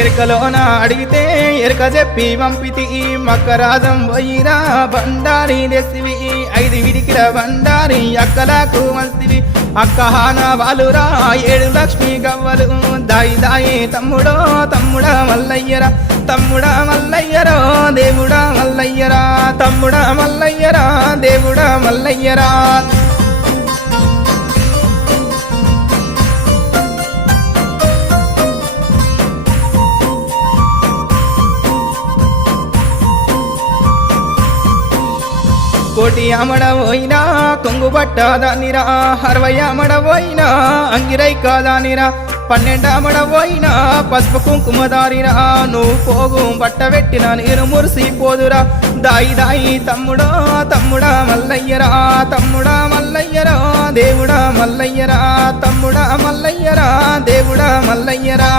ఎరకలోన అడిగితే ఎరక చెప్పి పంపితి మక్కరాజం పోయిరా బండారి తెసివి 5 విడికిల బండారి అక్కలకు మల్తివి అక్కహాన వాలురా 7 లక్ష్మి గవ్వలు దాయి దాయి తమ్ముడో తమ్ముడా మల్లయ్యరా తమ్ముడా మల్లయ్యరో దేవుడా మల్లయ్యరా తమ్ముడా మల్లయ్యరా దేవుడా మల్లయ్యరా కోటి అమడవోయినా కొంగు పట్టదానిరా 60 అమడవోయినా అంగిరై కాదానిరా 12 అమడవోయినా పసుపు కుంకుమదారిరా నువ్వు పోగు బట్ట పెట్టిన నేను మురిసిపోదురా దాయి దాయి తమ్ముడో తమ్ముడా మల్లయ్యరా తమ్ముడా మల్లయ్యరా దేవుడా మల్లయ్యరా తమ్ముడా మల్లయ్యరా దేవుడా మల్లయ్యరా